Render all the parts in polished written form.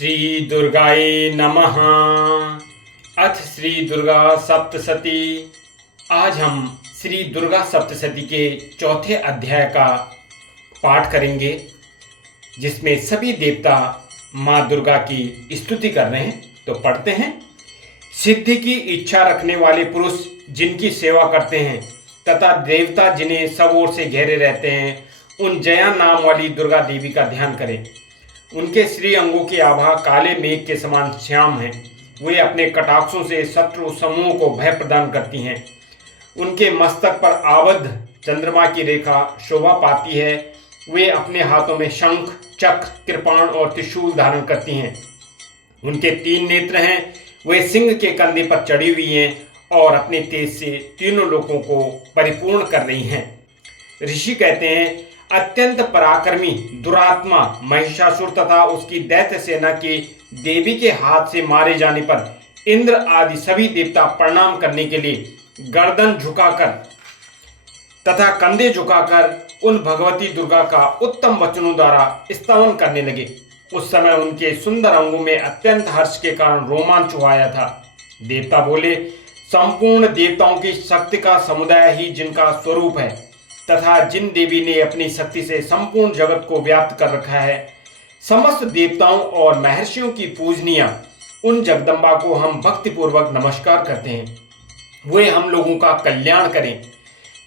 श्री दुर्गाये नमः। अथ श्री दुर्गा सप्तशती। आज हम श्री दुर्गा सप्तशती के चौथे अध्याय का पाठ करेंगे, जिसमें सभी देवता माँ दुर्गा की स्तुति कर रहे हैं। तो पढ़ते हैं। सिद्धि की इच्छा रखने वाले पुरुष जिनकी सेवा करते हैं तथा देवता जिन्हें सब ओर से घेरे रहते हैं, उन जया नाम वाली दुर्गा देवी का ध्यान करें। उनके श्री अंगों की आभा काले मेघ के समान श्याम है। वे अपने कटाक्षों से शत्रु समूह को भय प्रदान करती हैं। उनके मस्तक पर आबद्ध चंद्रमा की रेखा शोभा पाती है। वे अपने हाथों में शंख, चक्र, कृपाण और त्रिशूल धारण करती हैं। उनके 3 नेत्र हैं। वे सिंह के कंधे पर चढ़ी हुई हैं और अपने तेज से तीनों लोगों को परिपूर्ण कर रही हैं। ऋषि कहते हैं, अत्यंत पराक्रमी दुरात्मा महिषासुर तथा उसकी दैत्य सेना की देवी के हाथ से मारे जाने पर इंद्र आदि सभी देवता प्रणाम करने के लिए गर्दन झुकाकर तथा कंधे झुकाकर उन भगवती दुर्गा का उत्तम वचनों द्वारा स्तवन करने लगे। उस समय उनके सुंदर अंगों में अत्यंत हर्ष के कारण रोमांच आया था। देवता बोले, संपूर्ण देवताओं की शक्ति का समुदाय ही जिनका स्वरूप है तथा जिन देवी ने अपनी शक्ति से संपूर्ण जगत को व्याप्त कर रखा है, समस्त देवताओं और महर्षियों की पूजनीय उन जगदम्बा को हम भक्तिपूर्वक नमस्कार करते हैं। वे हम लोगों का कल्याण करें।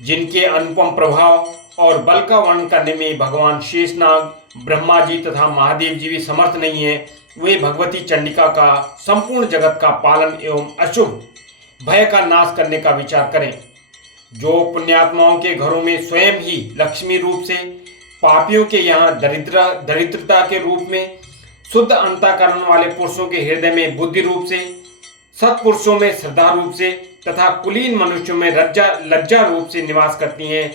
जिनके अनुपम प्रभाव और बल का वर्णन करने में भगवान शेषनाग, ब्रह्मा जी तथा महादेव जी भी समर्थ नहीं है, वे भगवती चंडिका का संपूर्ण जगत का पालन एवं अशुभ भय का नाश करने का विचार करें। जो पुण्यात्माओं के घरों में स्वयं ही लक्ष्मी रूप से, पापियों के यहाँ दरिद्रता के रूप में, शुद्ध अंतःकरण वाले पुरुषों के हृदय में बुद्धि रूप से, सत्पुरुषों में श्रद्धा रूप से तथा कुलीन मनुष्यों में लज्जा रूप से निवास करती हैं,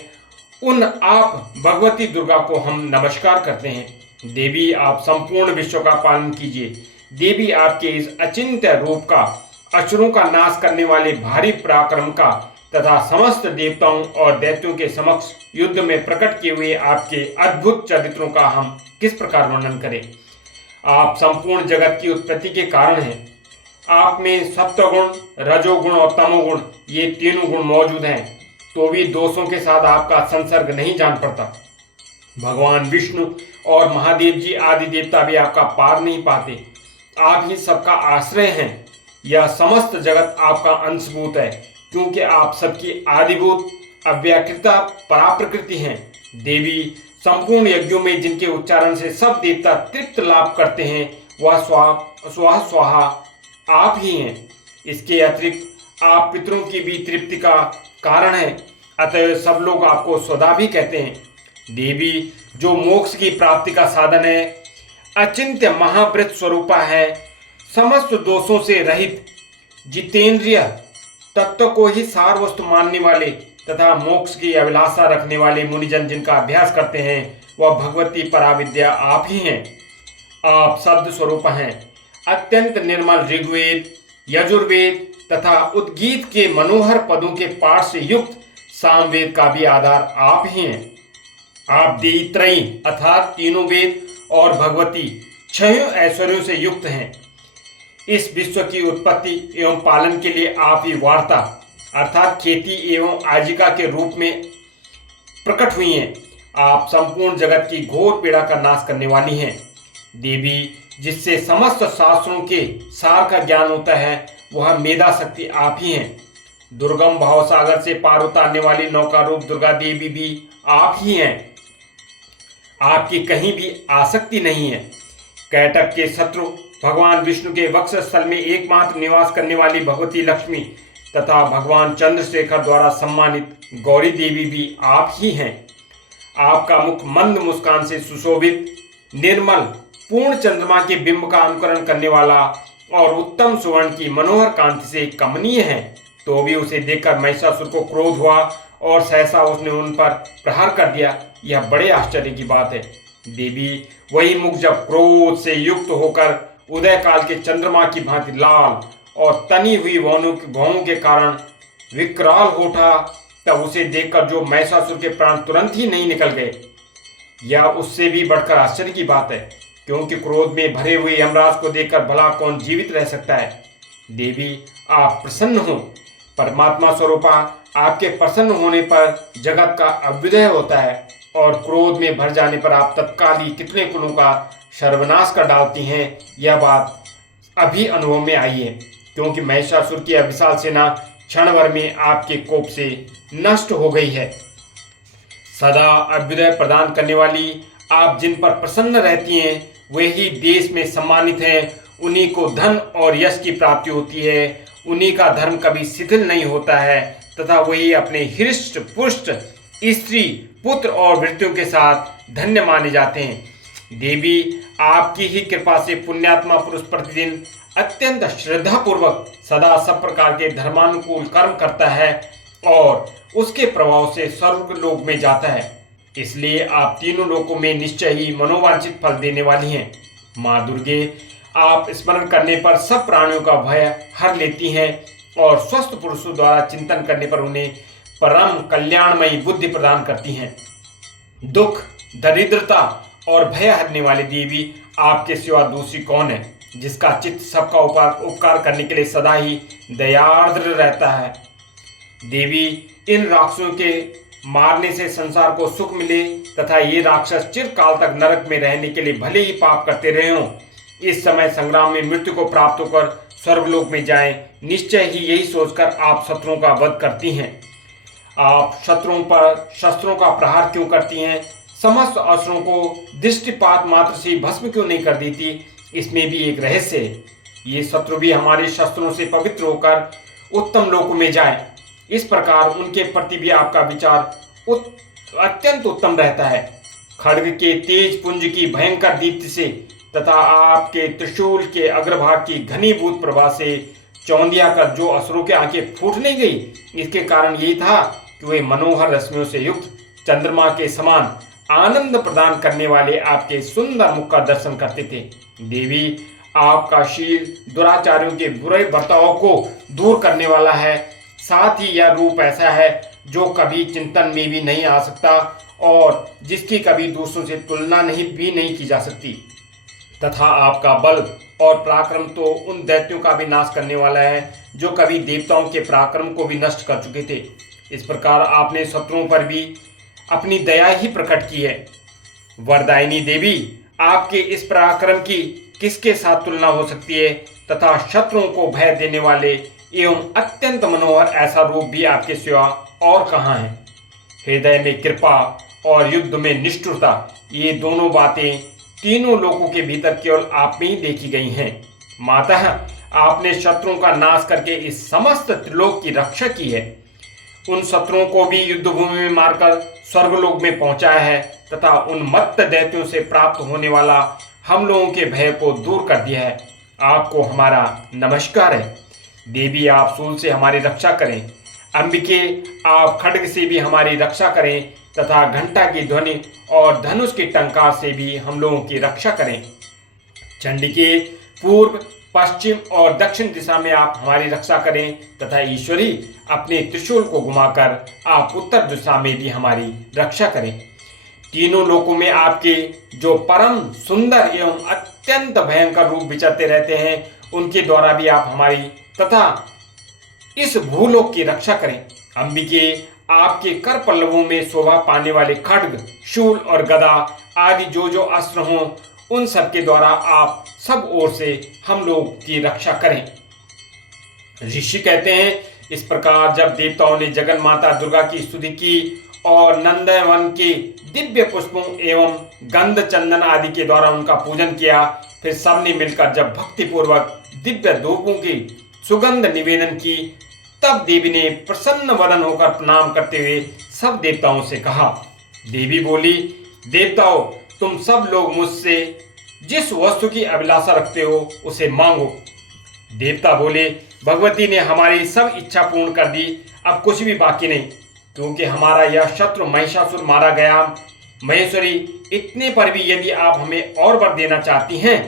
उन आप भगवती दुर्गा को हम नमस्कार करते हैं। देवी, आप संपूर्ण विश्व का पालन कीजिए। देवी, आपके इस अचिंत्य रूप का, असुरों का नाश करने वाले भारी पराक्रम का तथा समस्त देवताओं और दैत्यों के समक्ष युद्ध में प्रकट किए हुए आपके अद्भुत चरित्रों का हम किस प्रकार वर्णन करें। आप संपूर्ण जगत की उत्पत्ति के कारण हैं। आप में सत्वगुण, रजोगुण और तमोगुण, ये तीनों गुण मौजूद हैं, तो भी दोषों के साथ आपका संसर्ग नहीं जान पड़ता। भगवान विष्णु और महादेव जी आदि देवता भी आपका पार नहीं पाते। आप ही सबका आश्रय हैं। यह समस्त जगत आपका अंशभूत है, क्योंकि आप सबकी आदिभूत अव्याकृता पराप्रकृति हैं। देवी, संपूर्ण यज्ञों में जिनके उच्चारण से सब देवता तृप्त लाभ करते हैं, वह स्वाहा आप ही हैं। इसके अतिरिक्त आप पितरों की भी तृप्ति का कारण है, अतः सब लोग आपको स्वधा भी कहते हैं। देवी, जो मोक्ष की प्राप्ति का साधन है, अचिंत्य महावृत स्वरूपा है, समस्त दोषों से रहित, जितेंद्रिय, तत्व को ही सार वस्तु मानने वाले तथा मोक्ष की अभिलाषा रखने वाले मुनिजन जिनका अभ्यास करते हैं, वह भगवती पराविद्या आप ही हैं। आप शब्द स्वरूप हैं। अत्यंत निर्मल ऋग्वेद, यजुर्वेद तथा उद्गीत के मनोहर पदों के पाठ से युक्त सामवेद का भी आधार आप ही हैं। आप देयत्रयी अर्थात तीनों वेद और भगवती 6 ऐश्वर्यों से युक्त हैं। इस विश्व की उत्पत्ति एवं पालन के लिए आप ही वार्ता अर्थात खेती एवं आजीविका के रूप में प्रकट हुई हैं। आप संपूर्ण जगत की घोर पीड़ा का नाश करने वाली हैं। देवी, जिससे समस्त शास्त्रों के सार का ज्ञान होता है, वह मेधा शक्ति आप ही हैं। दुर्गम भाव सागर से पार उतारने वाली नौका रूप दुर्गा देवी भी आप ही हैं। आपकी कहीं भी आसक्ति नहीं है। कैटक के शत्रु भगवान विष्णु के वक्षस्थल में एकमात्र निवास करने वाली भगवती लक्ष्मी तथा भगवान चंद्रशेखर द्वारा सम्मानित गौरी देवी भी आप ही हैं। आपका मुख मंद मुस्कान से सुशोभित, निर्मल, पूर्ण चंद्रमा के बिंब का अनुकरण करने वाला और उत्तम सुवर्ण की मनोहर कांति से कमनीय है। तो भी उसे देखकर महिषासुर को क्रोध हुआ और सहसा उसने उन पर प्रहार कर दिया। यह बड़े आश्चर्य की बात है। देवी, वही मुख जब क्रोध से युक्त होकर उदय काल के चंद्रमा की भांति लाल और तनी हुई भौहों के कारण विकराल हो उठा, तब उसे देखकर जो महिषासुर के प्राण तुरंत ही नहीं निकल गए। यह उससे भी बढ़कर आश्चर्य की बात है, क्योंकि क्रोध में भरे हुए यमराज को देखकर भला कौन जीवित रह सकता है। देवी, आप प्रसन्न हो। परमात्मा स्वरूपा आपके प्रसन्न होने पर जगत का अभ्युदय होता है और क्रोध में भर जाने पर आप तत्काल ही कितने कुलों का सर्वनाश कर डालती हैं। यह बात अभी अनुभव में आई है, क्योंकि महिषासुर की विशाल सेना क्षण भर में आपके कोप से नष्ट हो गई है। सदा अभ्युदय प्रदान करने वाली आप जिन पर प्रसन्न रहती हैं वे ही देश में सम्मानित हैं। उन्हीं को धन और यश की प्राप्ति होती है, उन्हीं का धर्म कभी शिथिल नहीं होता है तथा वही अपने हृष्ट पुष्ट स्त्री पुत्र और वृत्तियों के साथ धन्य माने जाते हैं। देवी, आपकी ही कृपा से पुण्यात्मा पुरुष प्रतिदिन अत्यंत श्रद्धापूर्वक सदा सब प्रकार के धर्मानुकूल कर्म करता है और उसके प्रभाव से स्वर्गलोक में जाता है। इसलिए आप तीनों लोकों में निश्चय ही मनोवांछित फल देने वाली हैं। माँ दुर्गे, आप स्मरण करने पर सब प्राणियों का भय हर लेती हैं और स्वस्थ पुरुषों द्वारा चिंतन करने पर उन्हें परम कल्याणमयी बुद्धि प्रदान करती हैं। दुख, दरिद्रता और भय हरने वाली देवी, आपके सिवा दूसरी कौन है जिसका चित्त सबका उपकार करने के लिए सदा ही दयार्द्र रहता है। देवी, इन राक्षसों के मारने से संसार को सुख मिले तथा ये राक्षस चिरकाल तक नरक में रहने के लिए भले ही पाप करते रहे हों, इस समय संग्राम में मृत्यु को प्राप्त होकर स्वर्गलोक में जाएं, निश्चय ही यही सोचकर आप शत्रुओं का वध करती हैं। आप शत्रुओं पर शस्त्रों का प्रहार क्यों करती हैं? समस्त असुरों को दृष्टिपात मात्र से भस्म क्यों नहीं कर देती? इसमें भी एक रहस्य है। ये शत्रु भी हमारे शस्त्रों से पवित्र होकर उत्तम लोकों में जाएं। इस प्रकार उनके प्रति भी आपका विचार अत्यंत उत्तम रहता है। खड्ग के तेज पुंज की भयंकर दीप्ति से तथा आपके त्रिशूल के अग्रभाग की घनीभूत प्रभा से चौंधिया कर जो असुरों की आंखें फूट नहीं गई, इसके कारण यही था कि वे मनोहर रश्मियों से युक्त चंद्रमा के समान आनंद प्रदान करने वाले आपके सुंदर मुख का दर्शन करते थे। देवी, आपका शील दुराचारियों के बुरे बर्ताव को दूर करने वाला है। साथ ही यह रूप ऐसा है जो कभी चिंतन में भी नहीं आ सकता और जिसकी कभी दूसरों से तुलना भी नहीं की जा सकती। तथा आपका बल और पराक्रम तो उन दैत्यों का भी नाश करने वाला है जो कभी देवताओं के पराक्रम को भी नष्ट कर चुके थे। इस प्रकार आपने शत्रुओं पर भी अपनी दया ही प्रकट की है। वरदायिनी देवी, आपके इस पराक्रम की किसके साथ तुलना हो सकती है तथा शत्रुओं को भय देने वाले एवं अत्यंत मनोहर ऐसा रूप भी आपके सिवा और कहाँ है? हृदय में कृपा और युद्ध में निष्ठुरता, ये दोनों बातें तीनों लोकों के भीतर केवल आप में ही देखी गई हैं। माता, आपने शत्रुओं का नाश करके इस समस्त त्रिलोक की रक्षा की है। उन शत्रुओं को भी युद्ध भूमि में मारकर स्वर्गलोक में पहुंचाया है तथा उन मत्त दैत्यों से प्राप्त होने वाला हम लोगों के भय को दूर कर दिया है। आपको हमारा नमस्कार है। देवी, आप शूल से हमारी रक्षा करें। अंबिके, आप खड्ग से भी हमारी रक्षा करें तथा घंटा की ध्वनि और धनुष की टंकार से भी हम लोगों की रक्षा करें। चंडिके, पूर्व पश्चिम और दक्षिण दिशा में आप हमारी रक्षा करें तथा ईश्वरी, अपने त्रिशूल को घुमाकर आप उत्तर दिशा में भी हमारी रक्षा करें। तीनों लोकों में आपके जो परम सुंदर एवं अत्यंत भयंकर रूप विचरते रहते हैं, उनके द्वारा भी आप हमारी तथा इस भूलोक की रक्षा करें। अंबिके, आपके कर पल्लवों में शोभा पाने वाले खड्ग, शूल और गदा आदि जो अस्त्र हों, उन सब के द्वारा आप सब ओर से हम लोग की रक्षा करें। ऋषि कहते हैं, इस प्रकार जब देवताओं ने जगन माता दुर्गा की स्तुति की और नंदवन के दिव्य पुष्पों एवं गंध चंदन आदि के द्वारा उनका पूजन किया, फिर सबने मिलकर जब भक्ति पूर्वक दिव्य धूपों की सुगंध निवेदन की, तब देवी ने प्रसन्न वदन होकर प्रणाम करते हुए सब देवताओं से कहा। देवी बोली, देवताओं, तुम सब लोग मुझसे जिस वस्तु की अभिलाषा रखते हो उसे मांगो। देवता बोले, भगवती ने हमारी सब इच्छा पूर्ण कर दी, अब कुछ भी बाकी नहीं, क्योंकि हमारा यह शत्रु महिषासुर मारा गया। महेश्वरी, इतने पर भी यदि आप हमें और वर देना चाहती हैं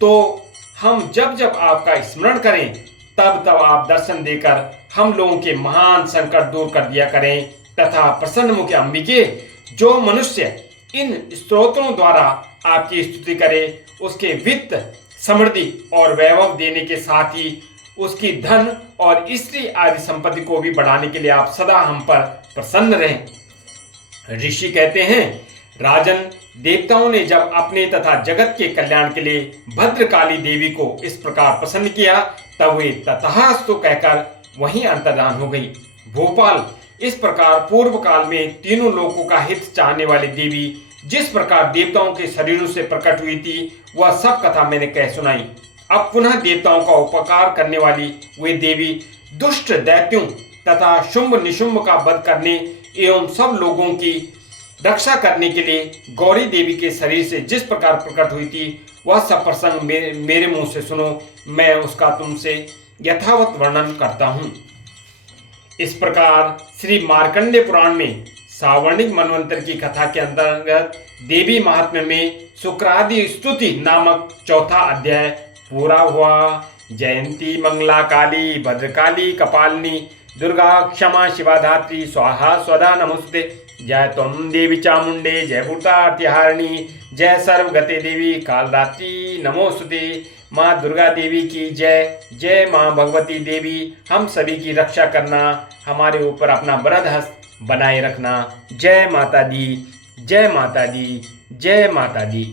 तो हम जब जब आपका स्मरण करें तब तब आप दर्शन देकर हम लोगों के महान संकट दूर कर दिया करें तथा प्रसन्न मुख अंबिके, जो मनुष्य इन स्तोत्रों द्वारा आपकी स्तुति करे उसके वित्त समृद्धि और वैभव देने के साथ ही उसकी धन और स्त्री आदि संपत्ति को भी बढ़ाने के लिए आप सदा हम पर प्रसन्न रहें। ऋषि कहते हैं, राजन, देवताओं ने जब अपने तथा जगत के कल्याण के लिए भद्रकाली देवी को इस प्रकार प्रसन्न किया तब वे तथास्तु कहकर वहीं अंतर्धान हो गई। भोपाल, इस प्रकार पूर्व काल में तीनों लोकों का हित चाहने वाली देवी जिस प्रकार देवताओं के शरीरों से प्रकट हुई थी वह सब कथा मैंने कह सुनाई। अब पुनः देवताओं का उपकार करने वाली वे देवी दुष्ट दैत्यों तथा शुंभ निशुंभ का वध करने एवं सब लोगों की रक्षा करने के लिए गौरी देवी के शरीर से जिस प्रकार प्रकट हुई थी वह सब प्रसंग मेरे मुंह से सुनो, मैं उसका तुमसे यथावत वर्णन करता हूँ। इस प्रकार श्री मार्कंडेय पुराण में सावर्णिक मनवंतर की कथा के अंतर्गत देवी महात्म्य में शुक्रादि स्तुति नामक चौथा अध्याय पूरा हुआ। जयंती मंगला काली भद्रकाली कपालिनी दुर्गा क्षमा शिवा धात्री स्वाहा स्वधा नमस्ते। जय त्वं देवी चामुंडे जय भूतार्तिहारिणी जय सर्वगते देवी कालरात्रि नमोस्तुते। माँ दुर्गा देवी की जय। जय माँ भगवती देवी, हम सभी की रक्षा करना, हमारे ऊपर अपना वरद हस्त बनाए रखना। जय माता दी, जय माता दी, जय माता दी।